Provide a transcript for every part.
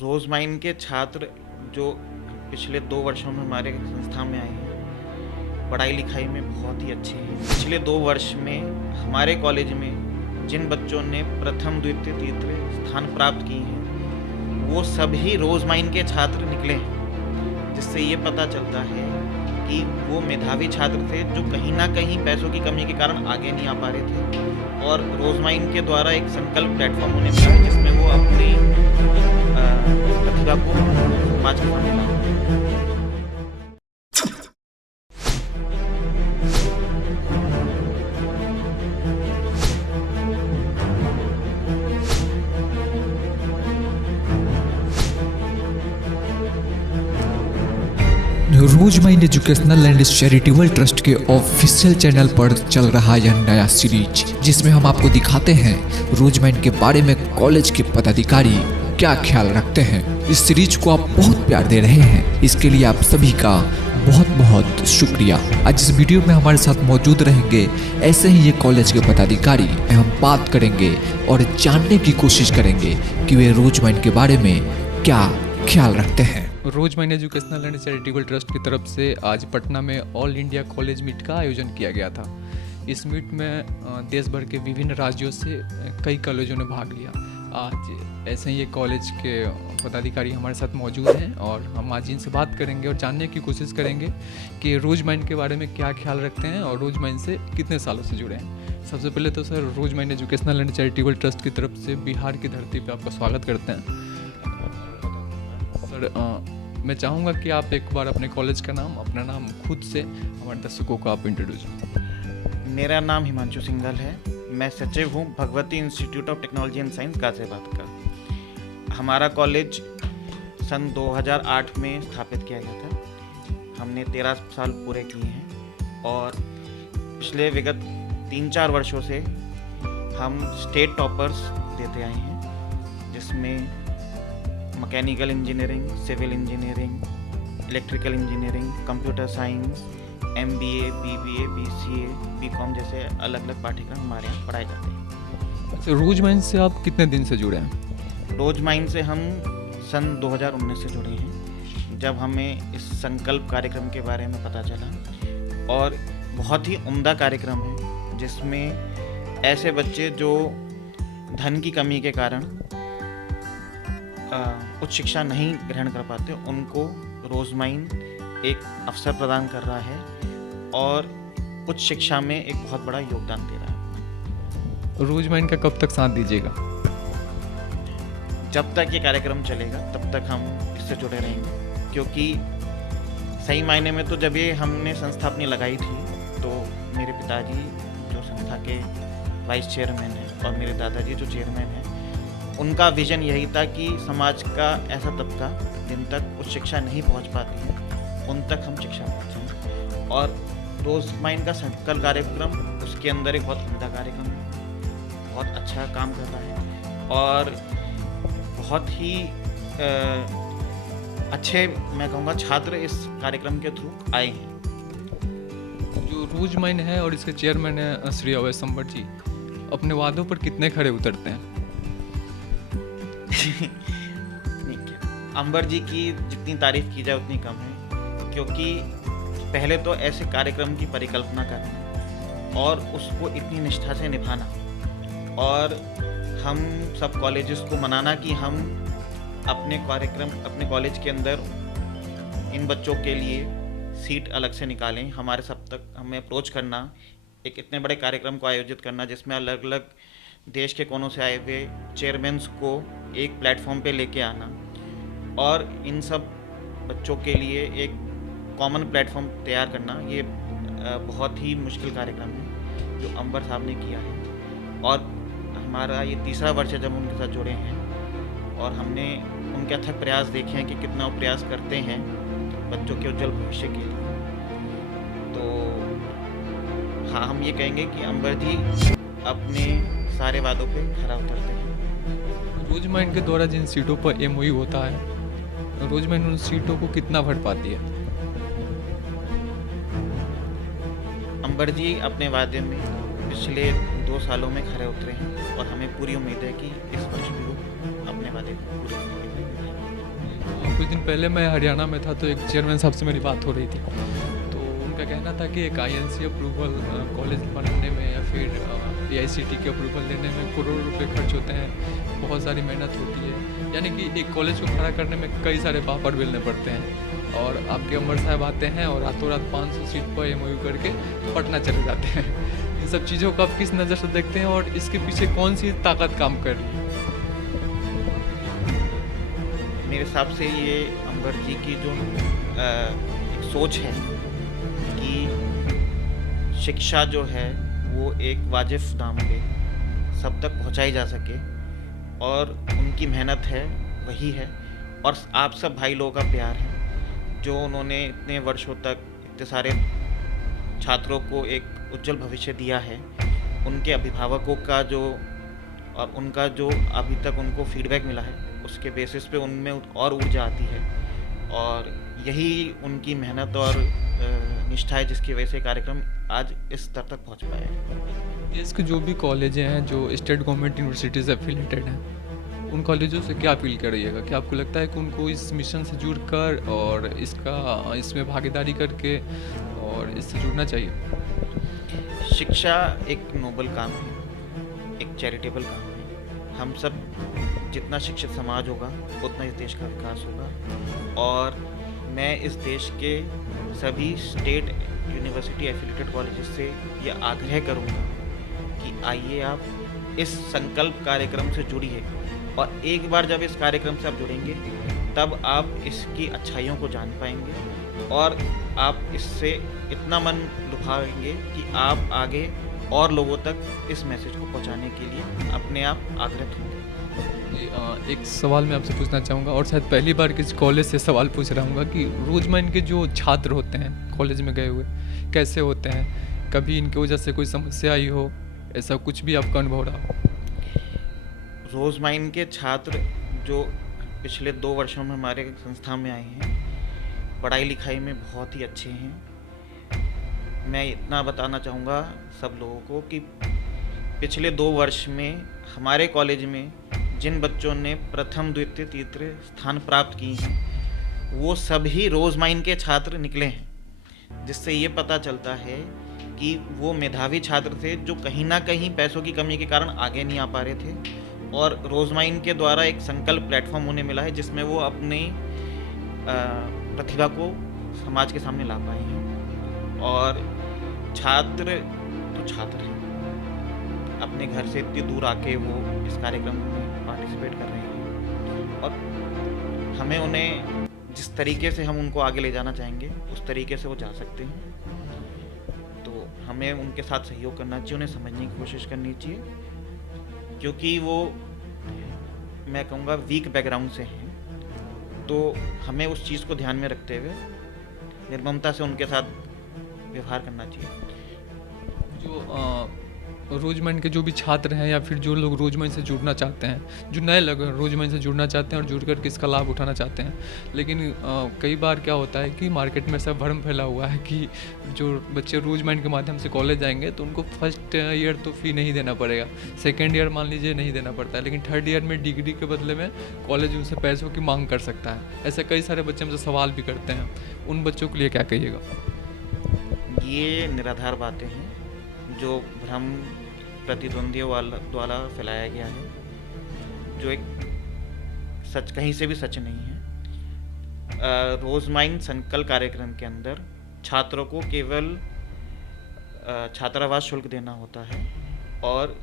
रोज़माइन के छात्र जो पिछले 2 वर्षों में हमारे संस्था में आए हैं, पढ़ाई-लिखाई में बहुत ही अच्छे हैं। पिछले 2 वर्ष में हमारे कॉलेज में जिन बच्चों ने प्रथम, द्वितीय, तृतीय स्थान प्राप्त किए हैं, वो सभी रोज़माइन के छात्र निकले हैं। जिससे ये पता चलता है कि वो मेधावी छात्र थे जो कहीं न कहीं पैसों की कमी के कारण आगे नहीं आ पा रहे थे और रोज़माइन के द्वारा एक संकल्प प्लेटफ़ॉर्म उन्हें मिला है जिसमें वो अपनी प्रतिभा को समाज के सामने लाएँ। रोजमाइन एजुकेशनल एंड चैरिटेबल ट्रस्ट के ऑफिशियल चैनल पर चल रहा यह नया सीरीज जिसमें हम आपको दिखाते हैं रोजमाइन के बारे में कॉलेज के पदाधिकारी क्या ख्याल रखते हैं। इस सीरीज को आप बहुत प्यार दे रहे हैं, इसके लिए आप सभी का बहुत बहुत शुक्रिया। आज इस वीडियो में हमारे साथ मौजूद रहेंगे ऐसे ही ये कॉलेज के पदाधिकारी। हम बात करेंगे और जानने की कोशिश करेंगे कि वे रोजमाइन के बारे में क्या ख्याल रखते हैं। रोजमाइन एजुकेशनल एंड चैरिटेबल ट्रस्ट की तरफ से आज पटना में ऑल इंडिया कॉलेज मीट का आयोजन किया गया था। इस मीट में देश भर के विभिन्न राज्यों से कई कॉलेजों ने भाग लिया। आज ऐसे ही एक कॉलेज के पदाधिकारी हमारे साथ मौजूद हैं और हम आज इनसे बात करेंगे और जानने की कोशिश करेंगे कि रोजमाइन के बारे में क्या ख्याल रखते हैं और रोजमाइन से कितने सालों से जुड़े हैं। सबसे पहले तो sir, Rosemine Educational and Charitable Trust की तरफ से बिहार की धरती पर आपका स्वागत करते हैं। सर, मैं चाहूँगा कि आप एक बार अपने कॉलेज का नाम, अपना नाम खुद से हमारे दर्शकों को आप इंट्रोड्यूस करें। मेरा नाम हिमांशु सिंघल है। मैं सचिव हूँ Bhagwati institute of technology and science Ghaziabad का। हमारा कॉलेज सन 2008 में स्थापित किया गया था। हमने 13 साल पूरे किए हैं और पिछले विगत 3-4 वर्षों से हम स्टेट टॉपर्स देते आए हैं, जिसमें mechanical engineering, civil engineering, electrical engineering, computer science, MBA, BBA, BCA, BCom जैसे अलग अलग पाठ्यक्रम हमारे यहाँ पढ़ाए जाते हैं। अच्छा, रोजमाइन से आप कितने दिन से जुड़े हैं? रोजमाइन से हम सन 2019 से जुड़े हैं, जब हमें इस संकल्प कार्यक्रम के बारे में पता चला। और बहुत ही उम्दा कार्यक्रम है जिसमें ऐसे बच्चे जो धन की कमी के कारण उच्च शिक्षा नहीं ग्रहण कर पाते, उनको रोजमाइन एक अवसर प्रदान कर रहा है और उच्च शिक्षा में एक बहुत बड़ा योगदान दे रहा है। रोजमाइन का कब तक साथ दीजिएगा? जब तक ये कार्यक्रम चलेगा तब तक हम इससे जुड़े रहेंगे, क्योंकि सही मायने में तो जब ये हमने संस्था अपनी लगाई थी तो मेरे पिताजी जो संस्था के वाइस चेयरमैन हैं और मेरे दादाजी जो चेयरमैन हैं, उनका विजन यही था कि समाज का ऐसा तबका जिन तक उच्च शिक्षा नहीं पहुंच पाती है, उन तक हम शिक्षा पहुँचाएँ। और रोजमाइन का संकल्प कार्यक्रम उसके अंदर एक बहुत उम्दा कार्यक्रम है, बहुत अच्छा काम कर रहा है और बहुत ही अच्छे, मैं कहूँगा, छात्र इस कार्यक्रम के थ्रू आए हैं। जो रोजमाइन है और इसके चेयरमैन है श्री अवैसंबर जी, अपने वादों पर कितने खड़े उतरते हैं? अंबर जी की जितनी तारीफ की जाए उतनी कम है, क्योंकि पहले तो ऐसे कार्यक्रम की परिकल्पना करना और उसको इतनी निष्ठा से निभाना और हम सब कॉलेजेस को मनाना कि हम अपने कार्यक्रम, अपने कॉलेज के अंदर इन बच्चों के लिए सीट अलग से निकालें, हमारे सब तक हमें अप्रोच करना, एक इतने बड़े कार्यक्रम को आयोजित करना जिसमें अलग अलग देश के कोनों से आए हुए चेयरमैन्स को एक प्लेटफॉर्म पे लेके आना और इन सब बच्चों के लिए एक कॉमन प्लेटफॉर्म तैयार करना, ये बहुत ही मुश्किल कार्यक्रम है जो अंबर साहब ने किया है। और हमारा ये 3रा वर्ष है जब उनके साथ जुड़े हैं और हमने उनके अथक प्रयास देखे हैं कि कितना वो प्रयास करते हैं बच्चों के उज्जवल भविष्य के लिए। तो हाँ, हम ये कहेंगे कि अंबर जी अपने सारे वादों पे खरा उतरते हैं। रोजमाइन के द्वारा जिन सीटों पर MOU होता है, रोजमाइन उन सीटों को कितना भर पाती है? अंबर जी अपने वादे में पिछले 2 सालों में खरे उतरे हैं और हमें पूरी उम्मीद है कि इस वर्ष भी वो अपने वादे को पूरा करेंगे। दिन पहले मैं हरियाणा में था, तो एक चेयरमैन साहब से मेरी बात हो रही थी। तो उनका कहना था कि एक आईएनसी अप्रूवल कॉलेज बनाने में या फिर एआईसीटी के अप्रूवल लेने में करोड़ों रुपए खर्च होते हैं, बहुत सारी मेहनत होती है। यानी कि एक कॉलेज को खड़ा करने में कई सारे पापड़ बेलने पड़ते हैं, और आपके अमर साहब आते हैं और रातों रात 500 सीट पर एमओयू करके पटना चले जाते हैं। इन सब चीज़ों को आप किस नज़र से देखते हैं और इसके पीछे कौन सी ताकत काम कर रही है? मेरे हिसाब से ये अंबर जी की जो एक सोच है कि शिक्षा जो है वो एक वाजिब दाम पे सब तक पहुंचाई जा सके, और उनकी मेहनत है वही है, और आप सब भाई लोगों का प्यार है जो उन्होंने इतने वर्षों तक इतने सारे छात्रों को एक उज्जवल भविष्य दिया है। उनके अभिभावकों का जो और उनका जो अभी तक उनको फीडबैक मिला है, उसके बेसिस पे उनमें और ऊर्जा आती है, और यही उनकी मेहनत और निष्ठा है जिसकी वजह से कार्यक्रम आज इस स्तर तक पहुंच पाया है। देश के जो भी कॉलेजें हैं जो स्टेट गवर्नमेंट यूनिवर्सिटीज़ एफिलेटेड हैं, उन कॉलेजों से क्या अपील करिएगा? क्या आपको लगता है कि उनको इस मिशन से जुड़कर और इसमें भागीदारी करके और इससे जुड़ना चाहिए? शिक्षा एक नोबल काम है, एक चैरिटेबल काम है। हम सब जितना शिक्षित समाज होगा उतना इस देश का विकास होगा, और मैं इस देश के सभी स्टेट यूनिवर्सिटी एफिलिएटेड कॉलेजेस से ये आग्रह करूँगा कि आइए आप इस संकल्प कार्यक्रम से जुड़िए, और एक बार जब इस कार्यक्रम से आप जुड़ेंगे तब आप इसकी अच्छाइयों को जान पाएंगे, और आप इससे इतना मन लुभाएंगे कि आप आगे और लोगों तक इस मैसेज को पहुंचाने के लिए अपने आप आग्रहित होंगे। एक सवाल मैं आपसे पूछना चाहूँगा, और शायद पहली बार किसी कॉलेज से सवाल पूछ रहा हूँ कि रोजमर्रा के जो छात्र होते हैं कॉलेज में गए हुए, कैसे होते हैं? कभी इनकी वजह से कोई समस्या आई हो, ऐसा कुछ भी आपका अनुभव रहा हो? रोजमाइन के छात्र जो पिछले 2 वर्षों में हमारे संस्था में आए हैं, पढ़ाई लिखाई में बहुत ही अच्छे हैं। मैं इतना बताना चाहूँगा सब लोगों को कि पिछले 2 वर्ष में हमारे कॉलेज में जिन बच्चों ने प्रथम, द्वितीय, तृतीय स्थान प्राप्त किए हैं, वो सभी रोजमाइन के छात्र निकले हैं, जिससे ये पता चलता है कि वो मेधावी छात्र थे जो कहीं ना कहीं पैसों की कमी के कारण आगे नहीं आ पा रहे थे, और रोजमाइन के द्वारा एक संकल्प प्लेटफॉर्म उन्हें मिला है जिसमें वो अपनी प्रतिभा को समाज के सामने ला पाए हैं। और छात्र तो छात्र हैं, अपने घर से इतनी दूर आके वो इस कार्यक्रम में पार्टिसिपेट कर रहे हैं, और हमें उन्हें जिस तरीके से हम उनको आगे ले जाना चाहेंगे उस तरीके से वो जा सकते हैं। तो हमें उनके साथ सहयोग करना चाहिए, उन्हें समझने की कोशिश करनी चाहिए, क्योंकि वो मैं कहूँगा वीक बैकग्राउंड से हैं। तो हमें उस चीज़ को ध्यान में रखते हुए निर्ममता से उनके साथ व्यवहार करना चाहिए। जो रोजमर्रा के जो भी छात्र हैं या फिर जो लोग रोजमर्रा से जुड़ना चाहते हैं, जो नए लोग रोजमर्रा से जुड़ना चाहते हैं और जुड़ कर के इसका लाभ उठाना चाहते हैं, लेकिन कई बार क्या होता है कि मार्केट में ऐसा भ्रम फैला हुआ है कि जो बच्चे रोजमर्रा के माध्यम से कॉलेज जाएंगे तो उनको फर्स्ट ईयर तो फ़ी नहीं देना पड़ेगा, सेकेंड ईयर मान लीजिए नहीं देना पड़ता है, लेकिन थर्ड ईयर में डिग्री के बदले में कॉलेज उनसे पैसों की मांग कर सकता है। ऐसे कई सारे बच्चे हमसे सवाल भी करते हैं, उन बच्चों के लिए क्या कहिएगा? ये निराधार बातें हैं जो भ्रम प्रतिद्वंदियों द्वारा फैलाया गया है, जो एक सच कहीं से भी सच नहीं है। रोजमाइन संकल्प कार्यक्रम के अंदर छात्रों को केवल छात्रावास शुल्क देना होता है और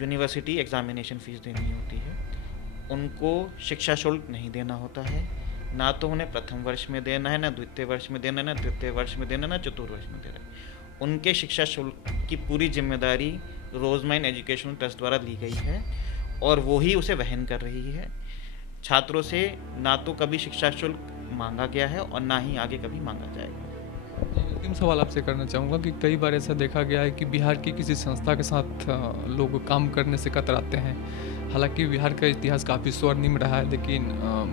यूनिवर्सिटी एग्जामिनेशन फ़ीस देनी होती है। उनको शिक्षा शुल्क नहीं देना होता है, ना तो उन्हें प्रथम वर्ष में देना है, ना द्वितीय वर्ष में देना है, ना तृतीय वर्ष में देना है, ना चतुर्थ वर्ष में देना है। उनके शिक्षा शुल्क की पूरी जिम्मेदारी रोजमाइन एजुकेशन ट्रस्ट द्वारा ली गई है, और वो ही उसे वहन कर रही है। छात्रों से ना तो कभी शिक्षा शुल्क मांगा गया है और ना ही आगे कभी मांगा जाएगा। अंतिम सवाल आपसे करना चाहूँगा कि कई बार ऐसा देखा गया है कि बिहार की किसी संस्था के साथ लोग काम करने से कतराते हैं। हालांकि बिहार का इतिहास काफ़ी स्वर्णिम रहा है, लेकिन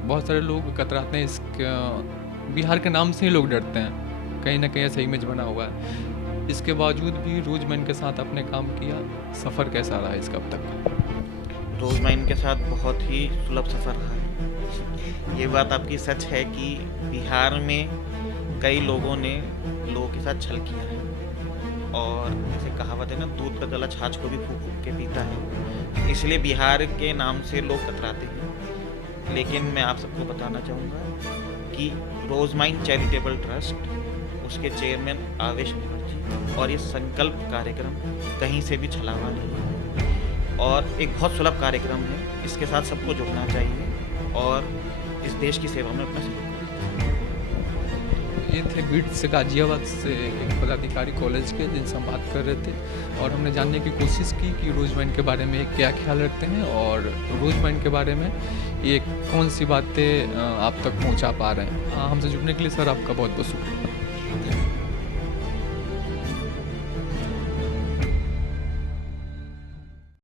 बहुत सारे लोग कतराते हैं, बिहार के नाम से ही लोग डरते हैं, कहीं ना कहीं ऐसा इमेज बना हुआ है। इसके बावजूद भी रोजमर्रा के साथ आपने काम किया, सफ़र कैसा रहा इसका अब तक? रोजमाइन के साथ बहुत ही सुलभ सफ़र रहा है। ये बात आपकी सच है कि बिहार में कई लोगों ने लोगों के साथ छल किया है। और जैसे कहावत है ना, दूध का गला छाछ को भी फूंक फूंक के पीता है। इसलिए बिहार के नाम से लोग कतराते हैं। लेकिन मैं आप सबको बताना चाहूँगा कि रोजमाइन चैरिटेबल ट्रस्ट, उसके चेयरमैन आवेश मुखर्जी, और ये संकल्प कार्यक्रम कहीं से भी छलावा नहीं है और एक बहुत सुलभ कार्यक्रम है। इसके साथ सबको जुड़ना चाहिए और इस देश की सेवा में अपना सहयोग करना चाहिए। ये थे बीट से गाजियाबाद से एक पदाधिकारी कॉलेज के, जिनसे हम बात कर रहे थे और हमने जानने की कोशिश की कि रोजमैन के बारे में क्या ख्याल रखते हैं और रोजमैन के बारे में ये कौन सी बातें आप तक पहुंचा पा रहे हैं। हमसे जुड़ने के लिए सर आपका बहुत बहुत शुक्रिया।